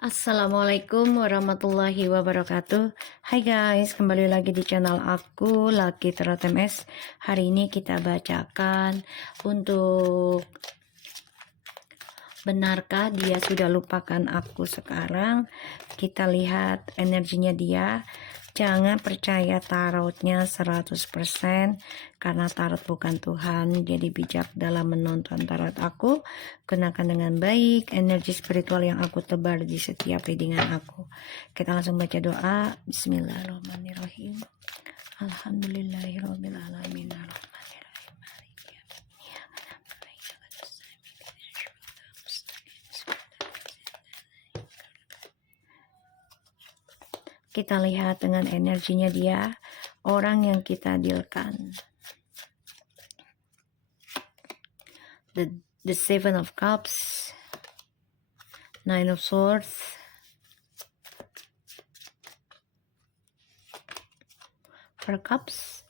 Assalamualaikum warahmatullahi wabarakatuh. Hai guys, kembali lagi di channel aku Lucky Tarot MS. Hari ini kita bacakan untuk benarkah dia sudah lupakan aku sekarang. Kita lihat energinya dia. Jangan percaya tarotnya 100% karena tarot bukan Tuhan. Jadi bijak dalam menonton tarot aku. Gunakan dengan baik energi spiritual yang aku tebar di setiap readingan aku. Kita langsung baca doa. Bismillahirrahmanirrahim. Alhamdulillahirrahmanirrahim. Kita lihat dengan energinya dia, orang yang kita dealkan. The Seven of Cups, Nine of Swords, Four Cups,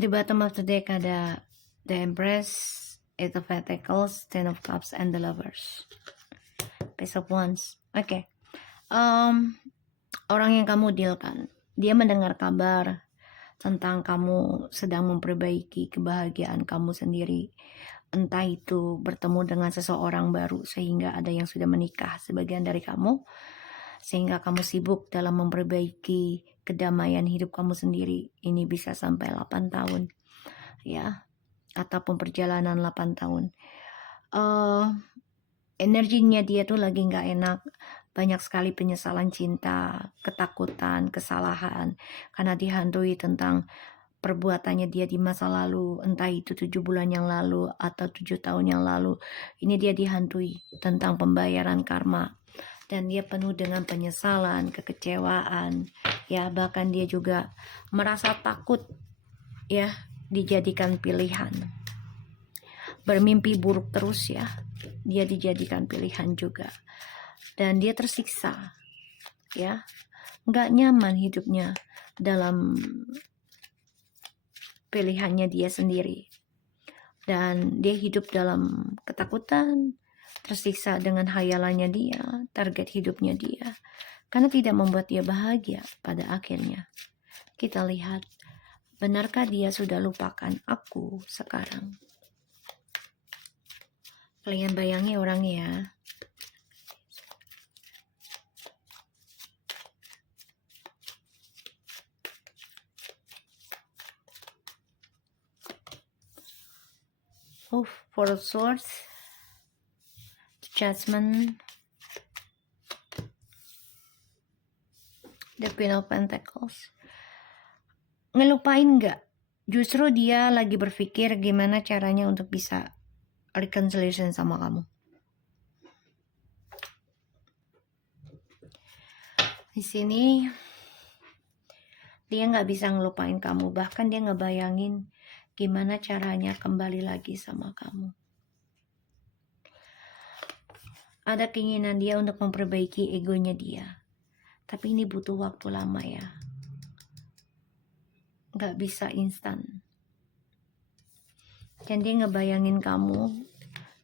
di bottom of the deck ada the Empress, Eight of Pentacles, Ten of Cups, and the Lovers. Page of Wands. Oke. Orang yang kamu dealkan, dia mendengar kabar tentang kamu sedang memperbaiki kebahagiaan kamu sendiri. Entah itu bertemu dengan seseorang baru sehingga ada yang sudah menikah sebagian dari kamu, sehingga kamu sibuk dalam memperbaiki kedamaian hidup kamu sendiri. Ini bisa sampai 8 tahun ya, ataupun perjalanan 8 tahun. Energinya dia tuh lagi nggak enak, banyak sekali penyesalan cinta, ketakutan, kesalahan, karena dihantui tentang perbuatannya dia di masa lalu, entah itu 7 bulan yang lalu atau 7 tahun yang lalu. Ini dia dihantui tentang pembayaran karma, dan dia penuh dengan penyesalan, kekecewaan, ya bahkan dia juga merasa takut ya dijadikan pilihan. Bermimpi buruk terus ya, dia dijadikan pilihan juga, dan dia tersiksa ya, nggak nyaman hidupnya dalam pilihannya dia sendiri, dan dia hidup dalam ketakutan, tersiksa dengan hayalannya dia, target hidupnya dia, karena tidak membuat dia bahagia pada akhirnya. Kita lihat, benarkah dia sudah lupakan aku sekarang? Kalian bayangi orangnya ya. Oh, Four of Swords, Judgment, the Queen of Pentacles. Ngelupain nggak? Justru dia lagi berpikir gimana caranya untuk bisa reconciliation sama kamu. Di sini dia nggak bisa ngelupain kamu, bahkan dia ngebayangin gimana caranya kembali lagi sama kamu. Ada keinginan dia untuk memperbaiki egonya dia, tapi ini butuh waktu lama ya, nggak bisa instan. Dan dia ngebayangin kamu,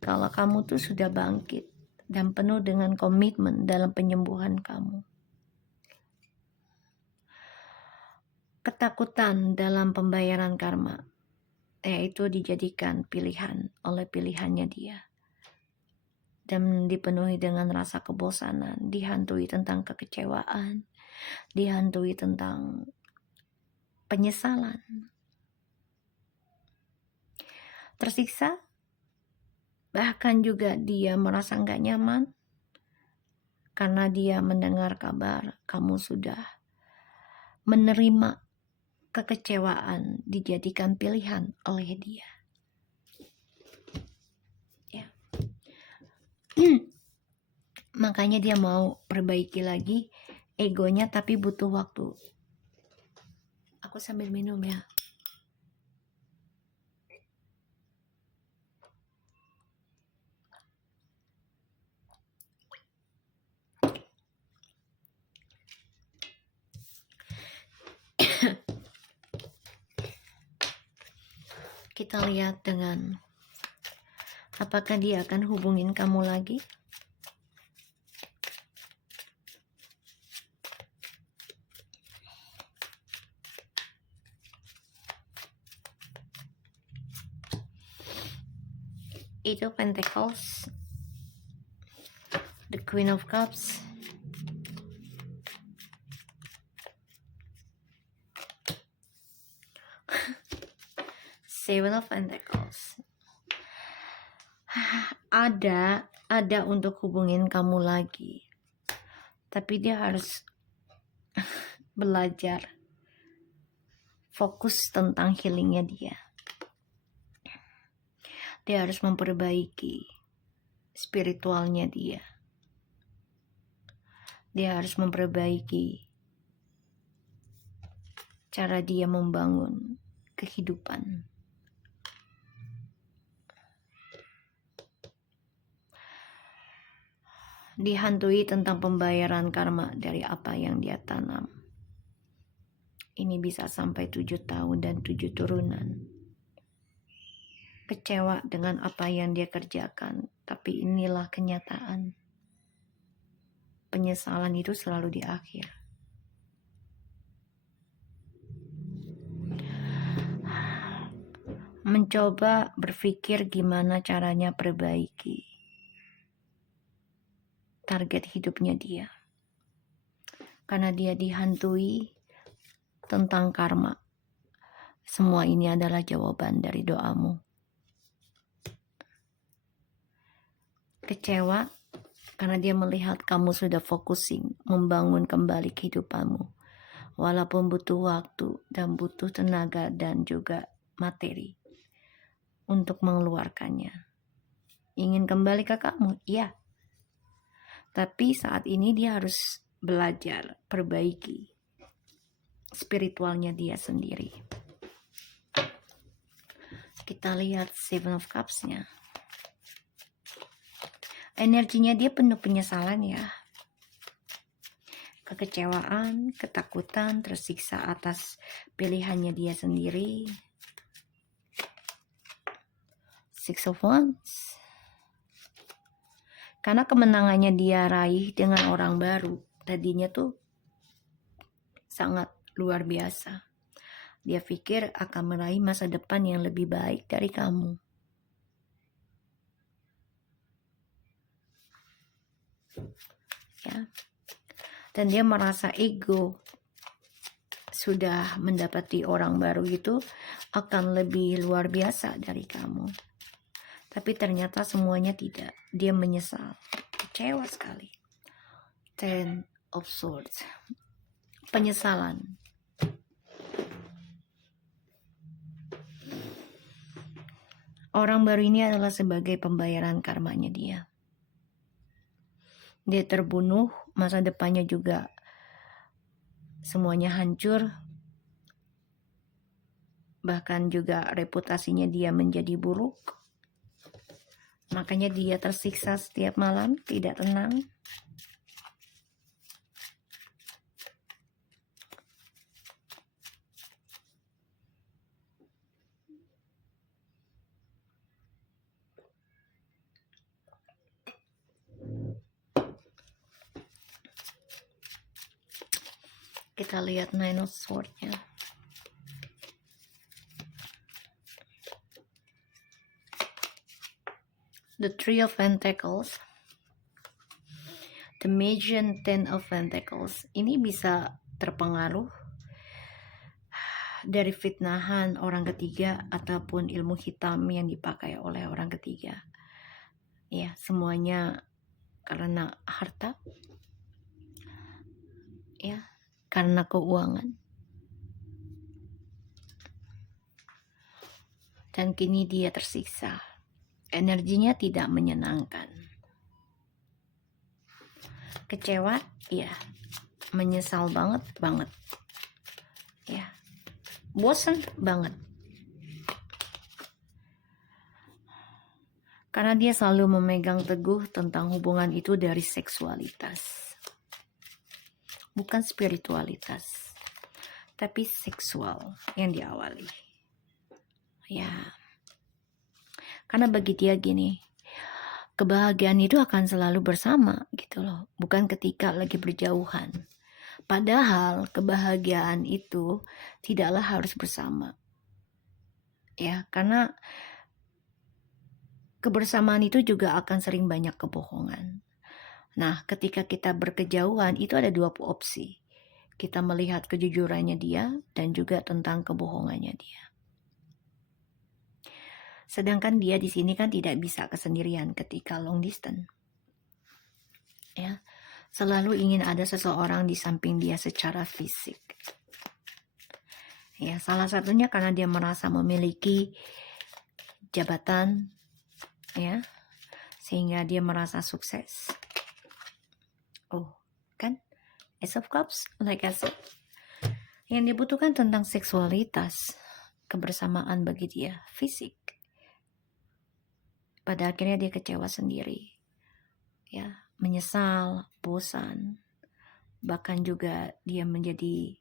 kalau kamu tuh sudah bangkit dan penuh dengan komitmen dalam penyembuhan kamu. Ketakutan dalam pembayaran karma, yaitu dijadikan pilihan oleh pilihannya dia, dan dipenuhi dengan rasa kebosanan, dihantui tentang kekecewaan, dihantui tentang penyesalan, tersiksa, bahkan juga dia merasa nggak nyaman karena dia mendengar kabar kamu sudah menerima kekecewaan dijadikan pilihan oleh dia ya. Makanya dia mau perbaiki lagi egonya, tapi butuh waktu. Aku sambil minum ya. Kita lihat dengan Apakah dia akan hubungin kamu lagi? Eight of Pentacles, the Queen of Cups, Seven of Pentacles. Ada untuk hubungin kamu lagi, tapi dia harus belajar fokus tentang healingnya dia. Dia harus memperbaiki spiritualnya dia. Dia harus memperbaiki cara dia membangun kehidupan. Dihantui tentang pembayaran karma dari apa yang dia tanam. Ini bisa sampai 7 tahun dan 7 turunan. Kecewa dengan apa yang dia kerjakan, tapi inilah kenyataan. Penyesalan itu selalu di akhir. Mencoba berpikir gimana caranya perbaiki target hidupnya dia. Karena dia dihantui tentang karma. Semua ini adalah jawaban dari doamu. Kecewa karena dia melihat kamu sudah focusing membangun kembali kehidupanmu. Walaupun butuh waktu dan butuh tenaga dan juga materi untuk mengeluarkannya. Ingin kembali ke kamu? Iya. Tapi saat ini dia harus belajar perbaiki spiritualnya dia sendiri. Kita lihat Seven of Cups-nya. Energinya dia penuh penyesalan ya. Kekecewaan, ketakutan, tersiksa atas pilihannya dia sendiri. Six of Wands. Karena kemenangannya dia raih dengan orang baru. Tadinya tuh sangat luar biasa. Dia pikir akan meraih masa depan yang lebih baik dari kamu. Ya. Dan dia merasa ego sudah mendapati orang baru itu akan lebih luar biasa dari kamu. Tapi ternyata semuanya tidak. Dia menyesal. Kecewa sekali. Ten of Swords. Penyesalan. Orang baru ini adalah sebagai pembayaran karmanya dia. Dia terbunuh, masa depannya juga semuanya hancur. Bahkan juga reputasinya dia menjadi buruk. Makanya dia tersiksa setiap malam, tidak tenang. Kita lihat Nine of Swords-nya. The Three of Pentacles. The Magician, Ten of Pentacles. Ini bisa terpengaruh dari fitnahan orang ketiga ataupun ilmu hitam yang dipakai oleh orang ketiga. Ya, semuanya karena harta. Ya, karena keuangan. Dan kini dia tersiksa. Energinya tidak menyenangkan. Kecewa, ya. Menyesal banget. Ya. Bosan banget. Karena dia selalu memegang teguh tentang hubungan itu dari seksualitas. Bukan spiritualitas. Tapi seksual yang diawali. Ya. Karena bagi dia gini, kebahagiaan itu akan selalu bersama gitu loh, bukan ketika lagi berjauhan. Padahal kebahagiaan itu tidaklah harus bersama. Ya, karena kebersamaan itu juga akan sering banyak kebohongan. Nah, ketika kita berkejauhan itu ada dua opsi. Kita melihat kejujurannya dia dan juga tentang kebohongannya dia. Sedangkan dia di sini kan tidak bisa kesendirian ketika long distance. Ya, selalu ingin ada seseorang di samping dia secara fisik. Ya, salah satunya karena dia merasa memiliki jabatan, ya, sehingga dia merasa sukses. Oh, kan? Ace of Cups, like I said, yang dibutuhkan tentang seksualitas, kebersamaan bagi dia, fisik. Pada akhirnya dia kecewa sendiri, ya, menyesal, bosan, bahkan juga dia menjadi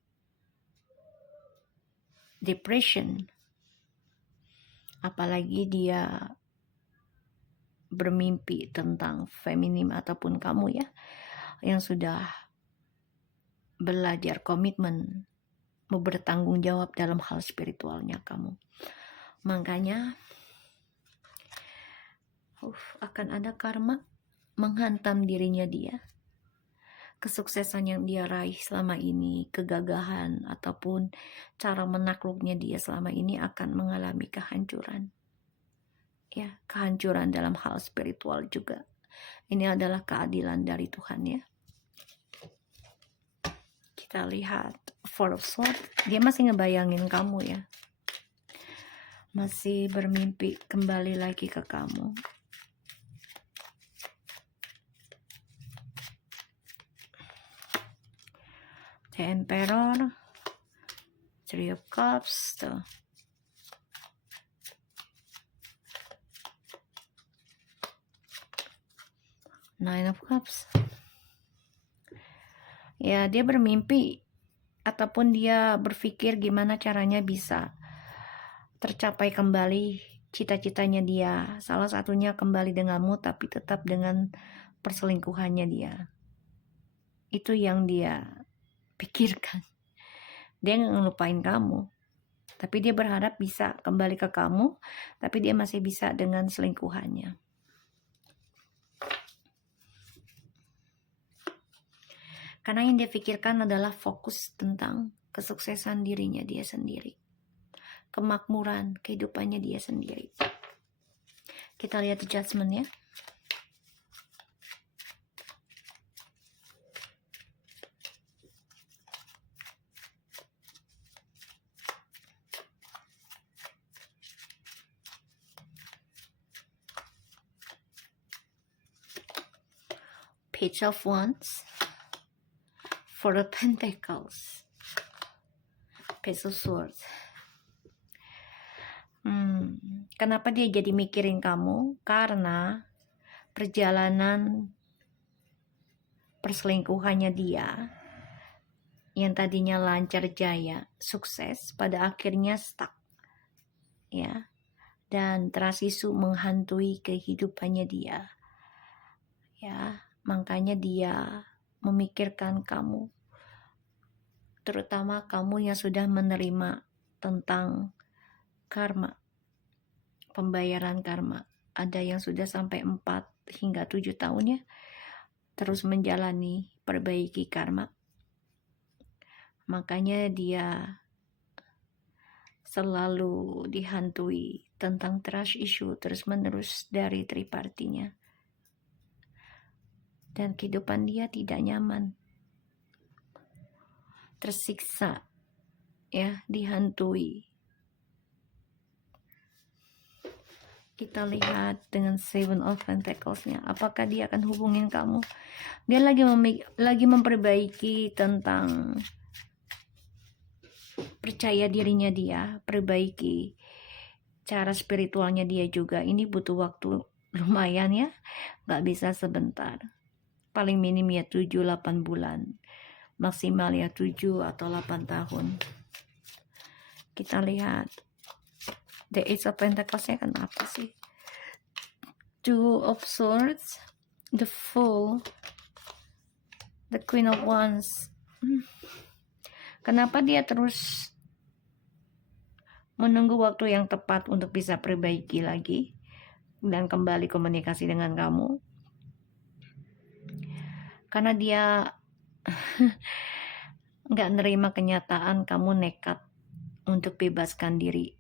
depression. Apalagi dia bermimpi tentang feminim ataupun kamu ya, yang sudah belajar komitmen, mau bertanggung jawab dalam hal spiritualnya kamu. Makanya akan ada karma menghantam dirinya dia. Kesuksesan yang dia raih selama ini, kegagahan ataupun cara menakluknya dia selama ini akan mengalami kehancuran. Ya, kehancuran dalam hal spiritual juga. Ini adalah keadilan dari Tuhan ya. Kita lihat Four of Swords, dia masih ngebayangin kamu ya. Masih bermimpi kembali lagi ke kamu. The Emperor, Three of Cups, tuh. Nine of Cups. Ya, dia bermimpi ataupun dia berpikir gimana caranya bisa tercapai kembali cita-citanya dia. Salah satunya kembali denganmu tapi tetap dengan perselingkuhannya dia. Itu yang dia pikirkan. Dia nggak ngelupain kamu, tapi dia berharap bisa kembali ke kamu, tapi dia masih bisa dengan selingkuhannya. Karena yang dia pikirkan adalah fokus tentang kesuksesan dirinya dia sendiri, kemakmuran kehidupannya dia sendiri. Kita lihat the Judgment ya. Page of Wands, Four of Pentacles, Page of Swords. Kenapa dia jadi mikirin kamu? Karena perjalanan perselingkuhannya dia yang tadinya lancar jaya, sukses, pada akhirnya stuck. Ya. Dan trust issue menghantui kehidupannya dia. Ya, makanya dia memikirkan kamu. Terutama kamu yang sudah menerima tentang karma. Pembayaran karma. Ada yang sudah sampai 4 hingga 7 tahun ya. Terus menjalani perbaiki karma. Makanya dia selalu dihantui tentang trust issue terus menerus dari tripartinya. Dan kehidupan dia tidak nyaman. Tersiksa. Ya, dihantui. Kita lihat dengan Seven of Pentacles-nya. Apakah dia akan hubungin kamu? Dia lagi memperbaiki tentang percaya dirinya dia, perbaiki cara spiritualnya dia juga. Ini butuh waktu lumayan ya, nggak bisa sebentar. Paling minim ya 7-8 bulan, maksimal ya 7 atau 8 tahun. Kita lihat The Ace of Pentacles-nya kan apa sih? Two of Swords, the Fool, the Queen of Wands. Kenapa dia terus menunggu waktu yang tepat untuk bisa perbaiki lagi dan kembali komunikasi dengan kamu? Karena dia nggak nerima kenyataan kamu nekat untuk bebaskan diri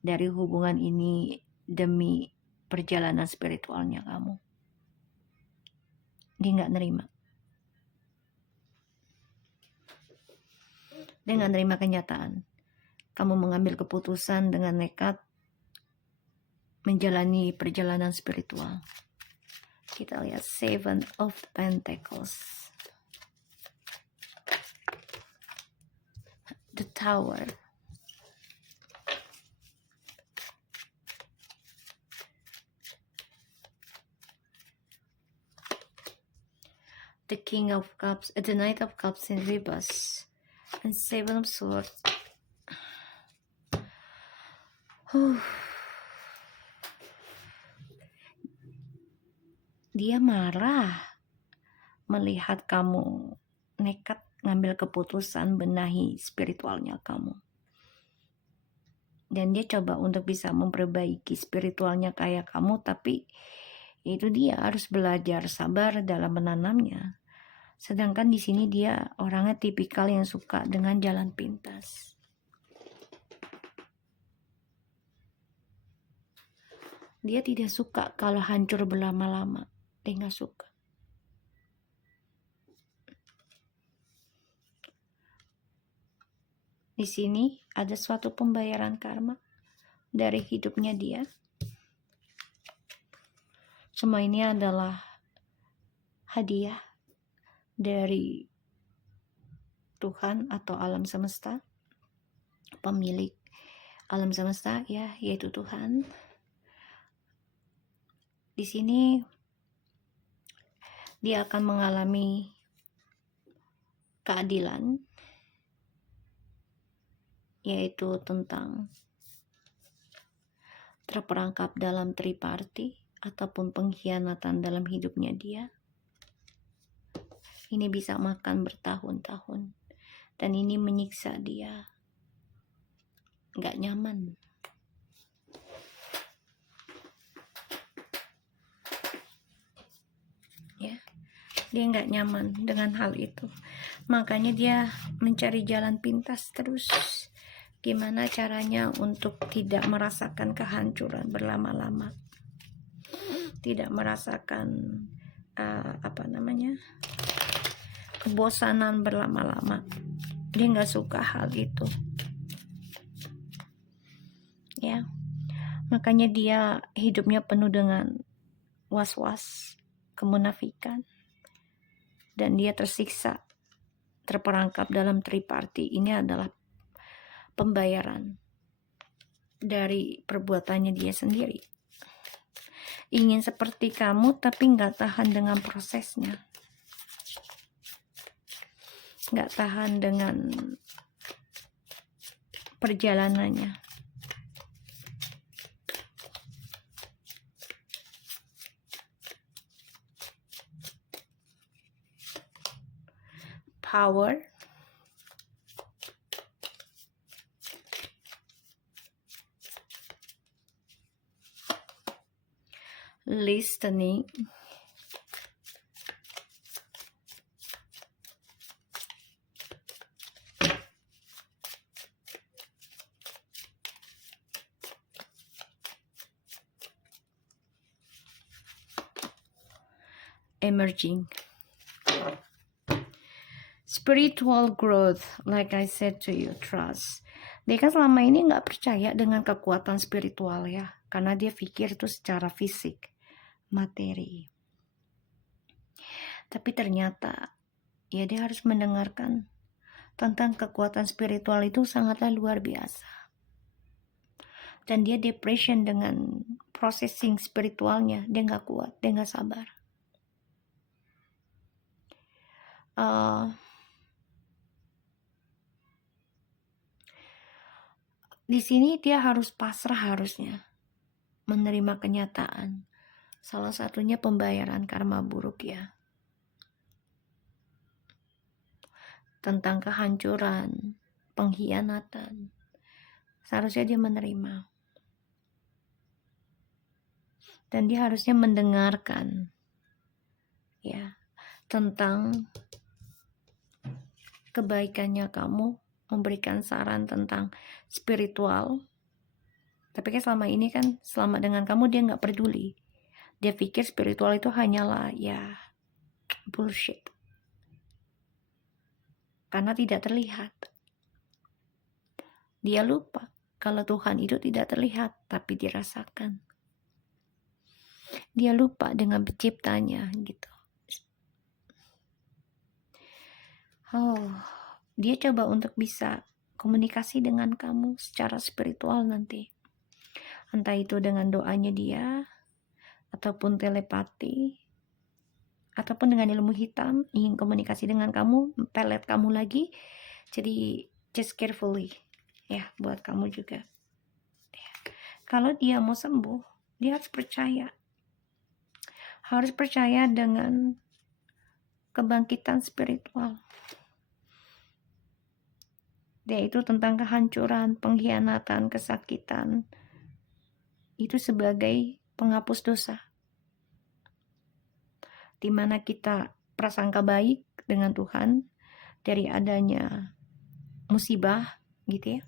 dari hubungan ini demi perjalanan spiritualnya kamu. Dia nggak nerima. Dia nggak nerima kenyataan kamu mengambil keputusan dengan nekat menjalani perjalanan spiritual. Kita lihat Seven of Pentacles, the Tower, the King of Cups, the Knight of Cups in reverse, and Seven of Swords. Dia marah melihat kamu nekat ngambil keputusan benahi spiritualnya kamu. Dan dia coba untuk bisa memperbaiki spiritualnya kayak kamu, tapi itu dia harus belajar sabar dalam menanamnya. Sedangkan di sini dia orangnya tipikal yang suka dengan jalan pintas. Dia tidak suka kalau hancur berlama-lama. Dia nggak suka. Di sini ada suatu pembayaran karma dari hidupnya dia. Semua ini adalah hadiah dari Tuhan atau alam semesta, pemilik alam semesta ya, yaitu Tuhan. Di sini dia akan mengalami keadilan, yaitu tentang terperangkap dalam triparti ataupun pengkhianatan dalam hidupnya dia. Ini bisa makan bertahun-tahun dan ini menyiksa dia, nggak nyaman. Ya, dia nggak nyaman dengan hal itu. Makanya dia mencari jalan pintas terus. Gimana caranya untuk tidak merasakan kehancuran berlama-lama, tidak merasakan kebosanan berlama-lama. Dia nggak suka hal itu. Ya, makanya dia hidupnya penuh dengan was-was, kemunafikan, dan dia tersiksa, terperangkap dalam triparti. Ini adalah pembayaran dari perbuatannya dia sendiri. Ingin seperti kamu tapi nggak tahan dengan prosesnya, nggak tahan dengan perjalanannya. Power, listening, emerging. Spiritual growth, like I said to you, trust. Dia kan selama ini nggak percaya dengan kekuatan spiritual ya, karena dia pikir itu secara fisik, materi. Tapi ternyata ya dia harus mendengarkan tentang kekuatan spiritual itu sangatlah luar biasa. Dan dia depression dengan processing spiritualnya, dia nggak kuat, dia nggak sabar. Di sini dia harus pasrah, harusnya menerima kenyataan Salah satunya pembayaran karma buruk ya. Tentang kehancuran, pengkhianatan. Seharusnya dia menerima. Dan dia harusnya mendengarkan ya tentang kebaikannya kamu, memberikan saran tentang spiritual. Tapi kan selama ini kan selama dengan kamu dia nggak peduli. Dia pikir spiritual itu hanyalah ya bullshit. Karena tidak terlihat. Dia lupa kalau Tuhan itu tidak terlihat tapi dirasakan. Dia lupa dengan penciptanya gitu. Oh, dia coba untuk bisa komunikasi dengan kamu secara spiritual nanti. Entah itu dengan doanya dia, ataupun telepati, ataupun dengan ilmu hitam, ingin komunikasi dengan kamu, pelet kamu lagi. Jadi just carefully ya buat kamu juga. Kalau dia mau sembuh, dia harus percaya. Harus percaya dengan kebangkitan spiritual. Yaitu tentang kehancuran, pengkhianatan, kesakitan. Itu sebagai penghapus dosa. Di mana kita prasangka baik dengan Tuhan dari adanya musibah gitu ya.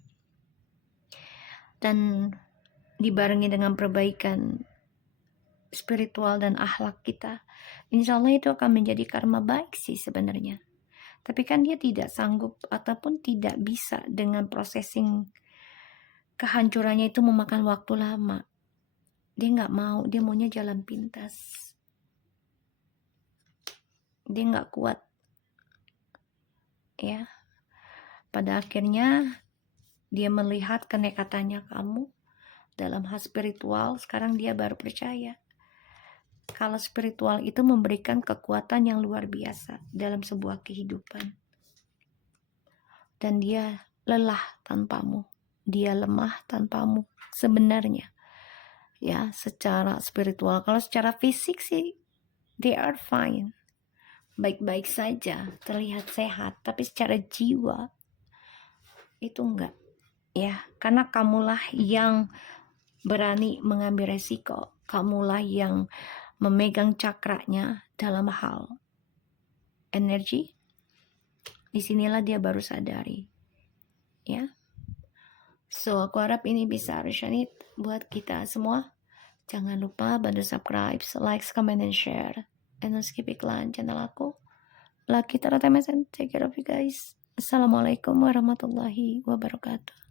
Dan dibarengi dengan perbaikan spiritual dan akhlak kita. Insya Allah itu akan menjadi karma baik sih sebenarnya. Tapi kan dia tidak sanggup ataupun tidak bisa dengan processing kehancurannya itu memakan waktu lama. Dia nggak mau, dia maunya jalan pintas. Dia nggak kuat. Ya. Pada akhirnya dia melihat kenekatannya kamu dalam hal spiritual, sekarang dia baru percaya. Kalau spiritual itu memberikan kekuatan yang luar biasa dalam sebuah kehidupan. Dan dia lelah tanpamu. Dia lemah tanpamu. Sebenarnya. Ya, secara spiritual. Kalau secara fisik sih, they are fine. Baik-baik saja. Terlihat sehat. Tapi secara jiwa, itu enggak. Ya, karena kamulah yang berani mengambil resiko. Kamulah yang memegang cakranya dalam hal energi. Disinilah dia baru sadari. Ya. So, aku harap ini bisa resonate buat kita semua. Jangan lupa bantu subscribe, like, comment, and share. And skip iklan channel aku. Laki Tara Temesan, take care of you guys. Assalamualaikum warahmatullahi wabarakatuh.